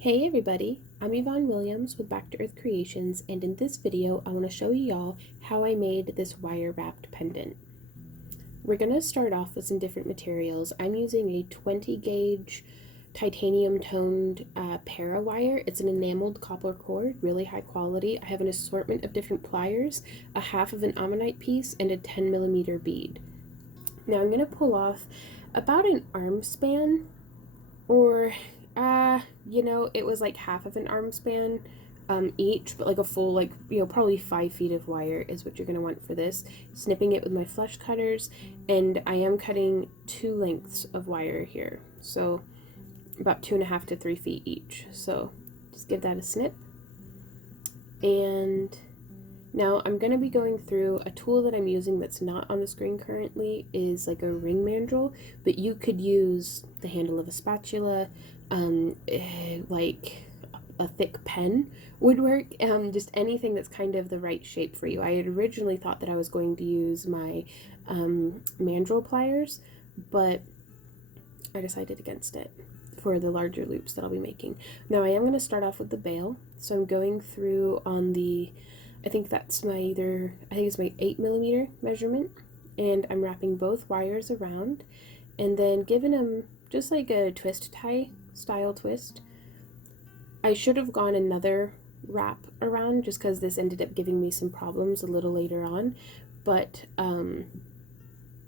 Hey everybody, I'm Yvonne Williams with Back to Earth Creations, and in this video I want to show y'all how I made this wire wrapped pendant. We're going to start off with some different materials. I'm using a 20 gauge titanium toned para wire. It's an enameled copper cord, really high quality. I have an assortment of different pliers, a half of an Ammonite piece, and a 10mm bead. Now I'm going to pull off about an arm span, or it was like half of an arm span each, but like a full, like, probably 5 feet of wire is what you're going to want for this. Snipping it with my flush cutters, and I am cutting 2 lengths of wire here, so about 2.5 to 3 feet each. So just give that a snip. And now I'm going to be going through a tool that I'm using that's not on the screen currently, is like a ring mandrel, but you could use the handle of a spatula, like a thick pen would work, just anything that's kind of the right shape for you. I had originally thought that I was going to use my mandrel pliers, but I decided against it for the larger loops that I'll be making. Now I am going to start off with the bail, so I'm going through on the, I think it's my 8mm measurement, and I'm wrapping both wires around and then giving them just like a twist tie style twist. I should have gone another wrap around just because this ended up giving me some problems a little later on, but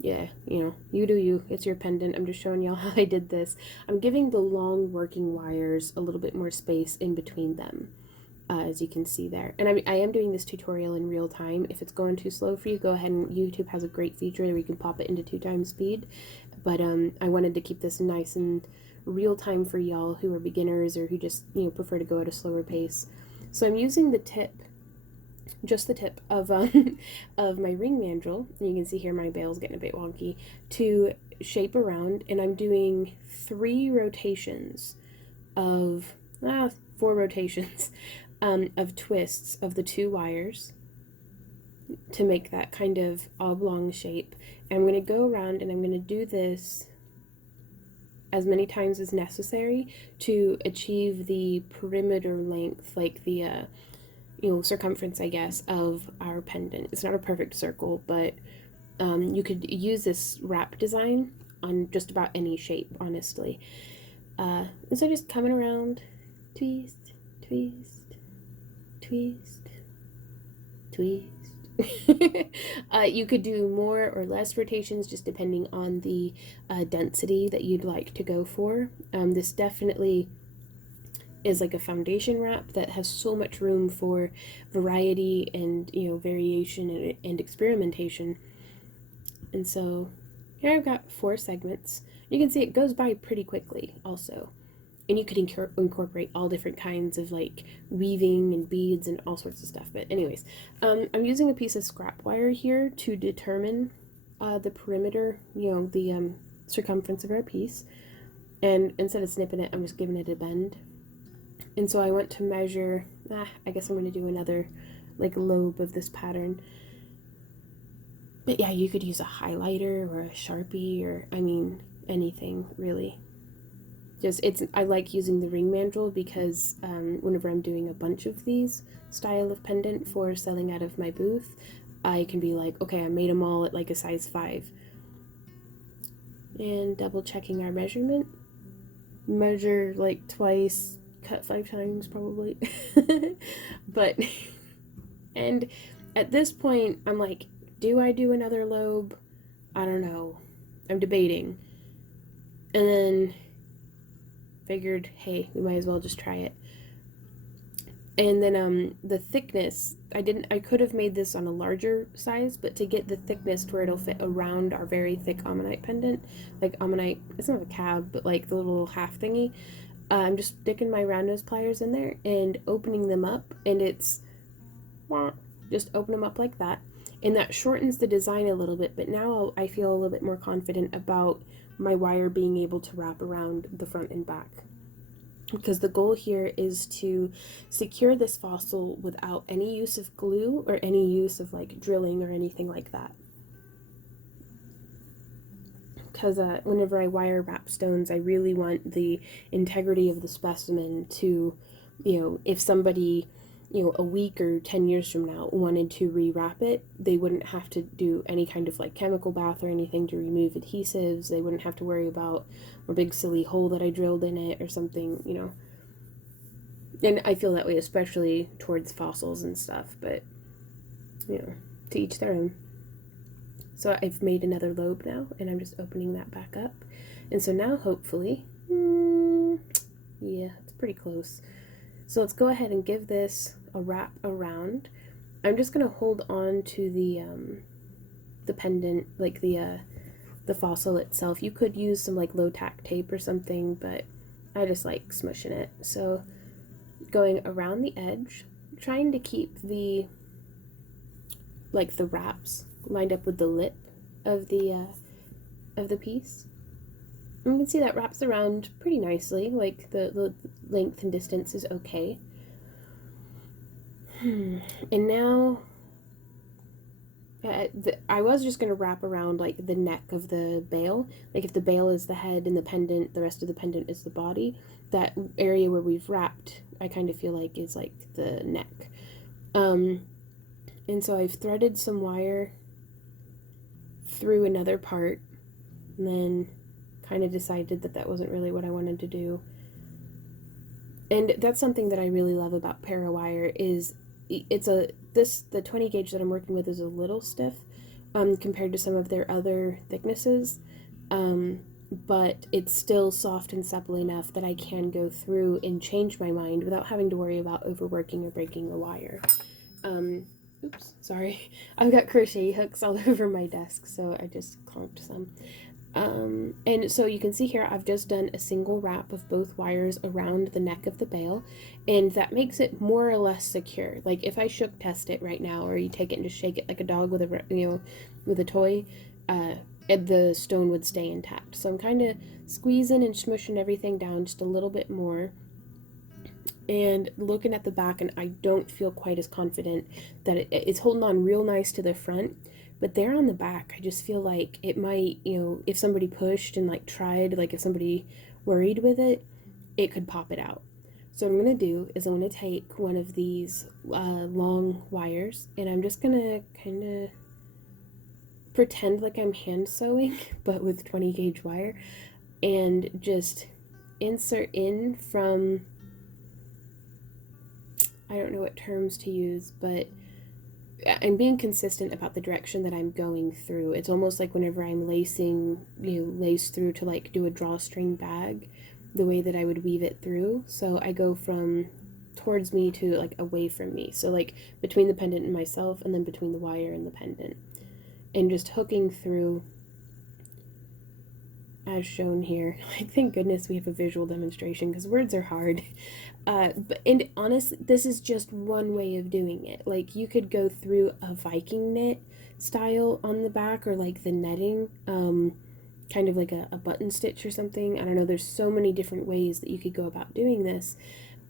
yeah, you do you. It's your pendant. I'm just showing y'all how I did this. I'm giving the long working wires a little bit more space in between them, as you can see there. And I am doing this tutorial in real time. If it's going too slow for you, go ahead, and YouTube has a great feature where you can pop it into 2x speed. But I wanted to keep this nice and real time for y'all who are beginners or who just prefer to go at a slower pace. So I'm using the tip, just the tip of of my ring mandrel, and you can see here my bail's getting a bit wonky, to shape around, and I'm doing 3 rotations of 4 rotations of twists of the 2 wires to make that kind of oblong shape. And I'm going to go around and I'm going to do this as many times as necessary to achieve the perimeter length, like the circumference, I guess, of our pendant. It's not a perfect circle, but you could use this wrap design on just about any shape, honestly. And so just coming around, twist, twist, twist, twist. You could do more or less rotations just depending on the density that you'd like to go for. This definitely is like a foundation wrap that has so much room for variety and variation and experimentation. And so here I've got 4 segments. You can see it goes by pretty quickly also. And you could incorporate all different kinds of like weaving and beads and all sorts of stuff. But anyways, I'm using a piece of scrap wire here to determine the perimeter, the circumference of our piece. And instead of snipping it, I'm just giving it a bend. And so I want to measure, I guess I'm going to do another like lobe of this pattern. But yeah, you could use a highlighter or a Sharpie, or anything really. I like using the ring mandrel because whenever I'm doing a bunch of these style of pendant for selling out of my booth, I can be like, okay, I made them all at like a size 5. And double checking our measurement. Measure like twice, cut 5 times probably. But, and at this point, I'm like, do I do another lobe? I don't know. I'm debating. And then figured, hey, we might as well just try it. And then the thickness, I could have made this on a larger size, but to get the thickness to where it'll fit around our very thick Ammonite pendant, like Ammonite, it's not a cab, but like the little half thingy, I'm just sticking my round nose pliers in there and opening them up, and it's just open them up like that, and that shortens the design a little bit. But now I feel a little bit more confident about my wire being able to wrap around the front and back, because the goal here is to secure this fossil without any use of glue or any use of like drilling or anything like that. because whenever I wire wrap stones, I really want the integrity of the specimen to, if somebody, a week or 10 years from now wanted to rewrap it, they wouldn't have to do any kind of like chemical bath or anything to remove adhesives. They wouldn't have to worry about a big silly hole that I drilled in it or something. And I feel that way especially towards fossils and stuff, but to each their own. So I've made another lobe now, and I'm just opening that back up. And so now hopefully, yeah, it's pretty close. So let's go ahead and give this a wrap around. I'm just gonna hold on to the pendant, like the fossil itself. You could use some like low tack tape or something, but I just like smushing it. So going around the edge, trying to keep the wraps lined up with the lip of the piece. And you can see that wraps around pretty nicely, like the length and distance is okay. And now I was just going to wrap around like the neck of the bail. Like if the bail is the head and the pendant, the rest of the pendant is the body. That area where we've wrapped, I kind of feel like is like the neck. And so I've threaded some wire through another part, and then kind of decided that that wasn't really what I wanted to do. And that's something that I really love about Parawire is the 20 gauge that I'm working with is a little stiff compared to some of their other thicknesses, but it's still soft and supple enough that I can go through and change my mind without having to worry about overworking or breaking the wire. Oops, sorry. I've got crochet hooks all over my desk, so I just conked some. And so you can see here I've just done a single wrap of both wires around the neck of the bail, and that makes it more or less secure. Like if I shook test it right now, or you take it and just shake it like a dog with a toy, the stone would stay intact. So I'm kind of squeezing and smushing everything down just a little bit more, and looking at the back, and I don't feel quite as confident that it's holding on real nice to the front, but there on the back I just feel like it might, if somebody pushed and like tried, like if somebody worried with it, it could pop it out. So what I'm going to do is I'm going to take one of these long wires, and I'm just going to kind of pretend like I'm hand sewing but with 20 gauge wire, and just insert in from, I don't know what terms to use, but I'm being consistent about the direction that I'm going through. It's almost like whenever I'm lacing, lace through to like do a drawstring bag, the way that I would weave it through. So I go from towards me to like away from me. So like between the pendant and myself, and then between the wire and the pendant. And just hooking through as shown here. Like, thank goodness we have a visual demonstration because words are hard. And honestly, this is just one way of doing it. Like, you could go through a Viking knit style on the back, or like the netting, kind of like a button stitch or something. I don't know, there's so many different ways that you could go about doing this,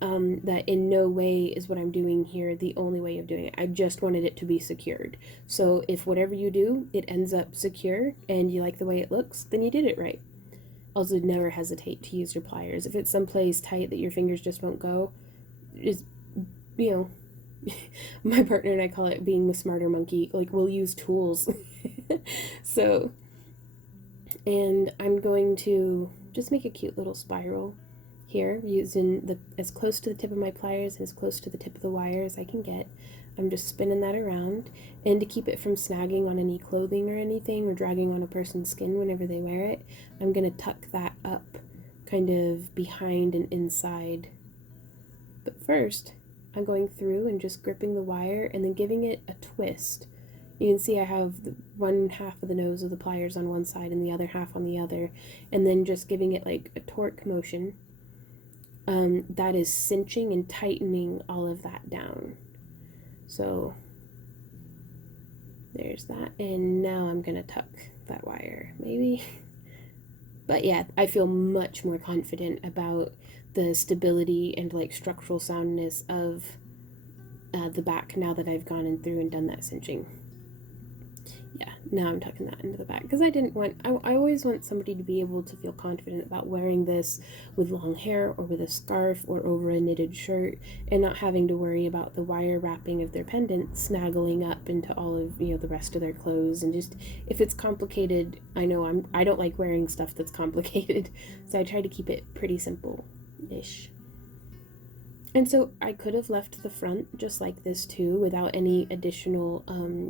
that in no way is what I'm doing here the only way of doing it. I just wanted it to be secured. So if whatever you do, it ends up secure and you like the way it looks, then you did it right. Also, never hesitate to use your pliers. If it's someplace tight that your fingers just won't go, just, my partner and I call it being the smarter monkey. Like, we'll use tools. So, and I'm going to just make a cute little spiral here, using as close to the tip of my pliers and as close to the tip of the wire as I can get. I'm just spinning that around, and to keep it from snagging on any clothing or anything, or dragging on a person's skin whenever they wear it, I'm going to tuck that up kind of behind and inside. But first, I'm going through and just gripping the wire and then giving it a twist. You can see I have one half of the nose of the pliers on one side and the other half on the other, and then just giving it like a torque motion. That is cinching and tightening all of that down. So there's that, and now I'm gonna tuck that wire, maybe. But yeah, I feel much more confident about the stability and like structural soundness of the back now that I've gone in through and done that cinching. Yeah, now I'm tucking that into the back because I didn't want, I always want somebody to be able to feel confident about wearing this with long hair or with a scarf or over a knitted shirt and not having to worry about the wire wrapping of their pendant snaggling up into all of, the rest of their clothes. And just, if it's complicated, I know I don't like wearing stuff that's complicated, so I try to keep it pretty simple-ish. And so I could have left the front just like this too without any additional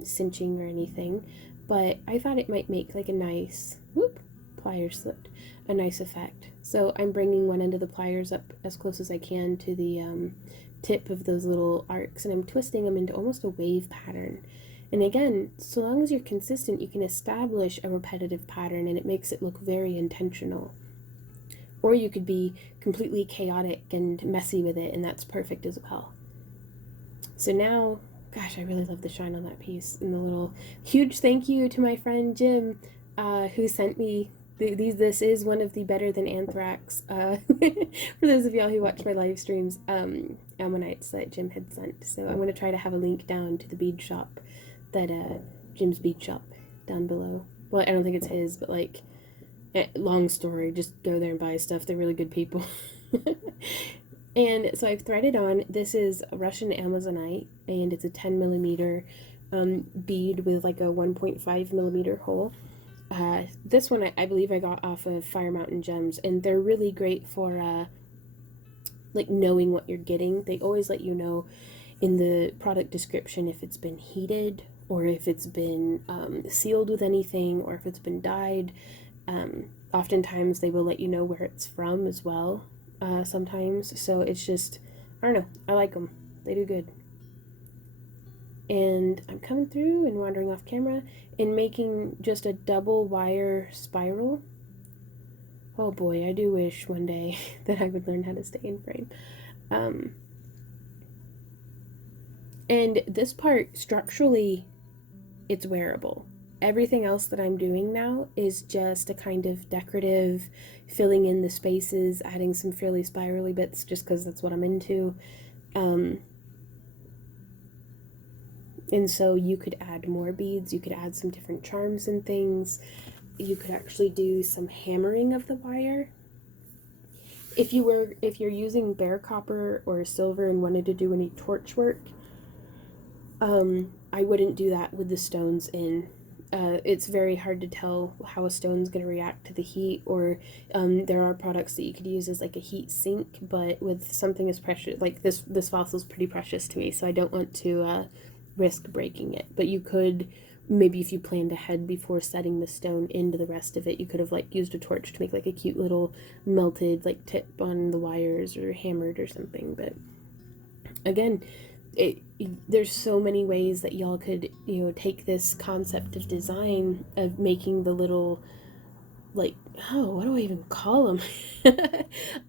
cinching or anything, but I thought it might make like a nice, whoop, pliers slipped, a nice effect. So I'm bringing one end of the pliers up as close as I can to the tip of those little arcs, and I'm twisting them into almost a wave pattern. And again, so long as you're consistent, you can establish a repetitive pattern and it makes it look very intentional. Or you could be completely chaotic and messy with it, and that's perfect as well. So now, gosh, I really love the shine on that piece. And the little huge thank you to my friend Jim, who sent me these. This is one of the better than anthrax. For those of y'all who watch my live streams, ammonites that Jim had sent. So I'm going to try to have a link down to the bead shop, that Jim's bead shop down below. Well, I don't think it's his, but like, long story, just go there and buy stuff. They're really good people. And so I've threaded on, this is Russian Amazonite, and it's a 10 millimeter bead with like a 1.5 millimeter hole. This one I believe I got off of Fire Mountain Gems, and they're really great for like knowing what you're getting. They always let you know in the product description if it's been heated or if it's been sealed with anything or if it's been dyed. Oftentimes they will let you know where it's from as well, sometimes. So it's just, I don't know, I like them. They do good. And I'm coming through and wandering off camera and making just a double wire spiral. Oh boy, I do wish one day that I would learn how to stay in frame. And this part, structurally, it's wearable. Everything else that I'm doing now is just a kind of decorative, filling in the spaces, adding some fairly spirally bits just because that's what I'm into. And so you could add more beads, you could add some different charms and things. You could actually do some hammering of the wire. If you're using bare copper or silver and wanted to do any torch work, I wouldn't do that with the stones in. It's very hard to tell how a stone's going to react to the heat, or there are products that you could use as like a heat sink, but with something as precious, like this fossil is pretty precious to me, so I don't want to risk breaking it. But you could, maybe if you planned ahead before setting the stone into the rest of it, you could have like used a torch to make like a cute little melted like tip on the wires or hammered or something. But again, there's so many ways that y'all could take this concept of design, of making the little, like, oh, what do I even call them,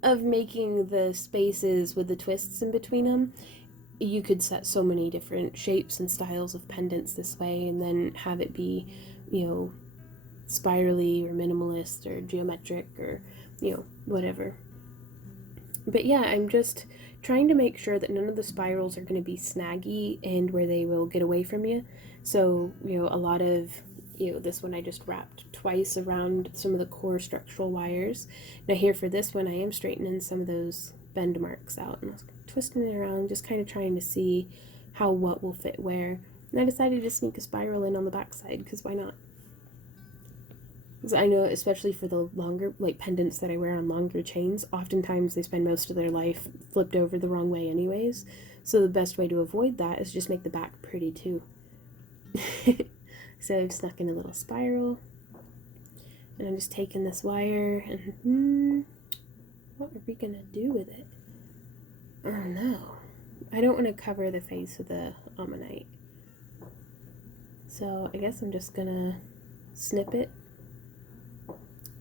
of making the spaces with the twists in between them. You could set so many different shapes and styles of pendants this way, and then have it be spirally or minimalist or geometric or whatever. But yeah, I'm just trying to make sure that none of the spirals are going to be snaggy and where they will get away from you. So, a lot of, this one I just wrapped twice around some of the core structural wires. Now here for this one, I am straightening some of those bend marks out and twisting it around, just kind of trying to see how what will fit where. And I decided to sneak a spiral in on the back side, because why not? I know, especially for the longer, like, pendants that I wear on longer chains, oftentimes they spend most of their life flipped over the wrong way anyways. So the best way to avoid that is just make the back pretty too. So I've snuck in a little spiral, and I'm just taking this wire and what are we gonna do with it? Oh no, I don't want to cover the face with the Ammonite, so I guess I'm just gonna snip it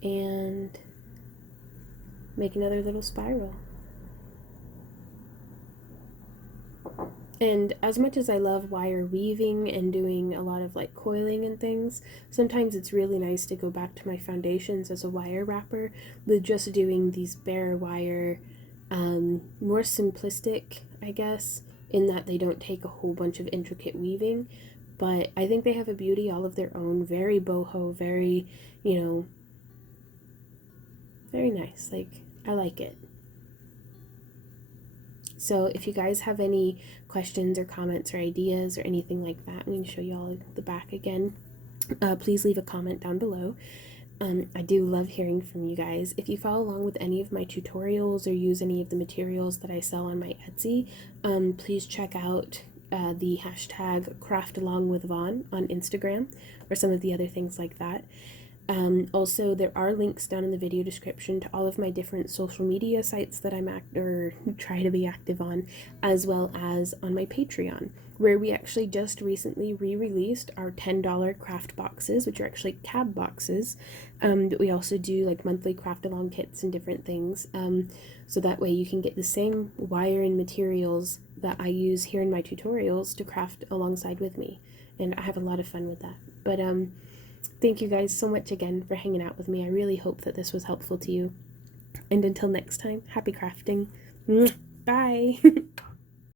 and make another little spiral. And as much as I love wire weaving and doing a lot of like coiling and things, sometimes it's really nice to go back to my foundations as a wire wrapper with just doing these bare wire, more simplistic, I guess, in that they don't take a whole bunch of intricate weaving, but I think they have a beauty all of their own, very boho, very, you know, very nice. Like, I like it. So if you guys have any questions or comments or ideas or anything like that, I'm going to show you all the back again. Please leave a comment down below. I do love hearing from you guys. If you follow along with any of my tutorials or use any of the materials that I sell on my Etsy, please check out the hashtag craftalongwithvon on Instagram or some of the other things like that. Also, there are links down in the video description to all of my different social media sites that I'm try to be active on, as well as on my Patreon, where we actually just recently re-released our $10 craft boxes, which are actually cab boxes. But we also do like monthly craft along kits and different things. So that way you can get the same wire and materials that I use here in my tutorials to craft alongside with me. And I have a lot of fun with that. But thank you guys so much again for hanging out with me. I really hope that this was helpful to you. And until next time, happy crafting. Bye.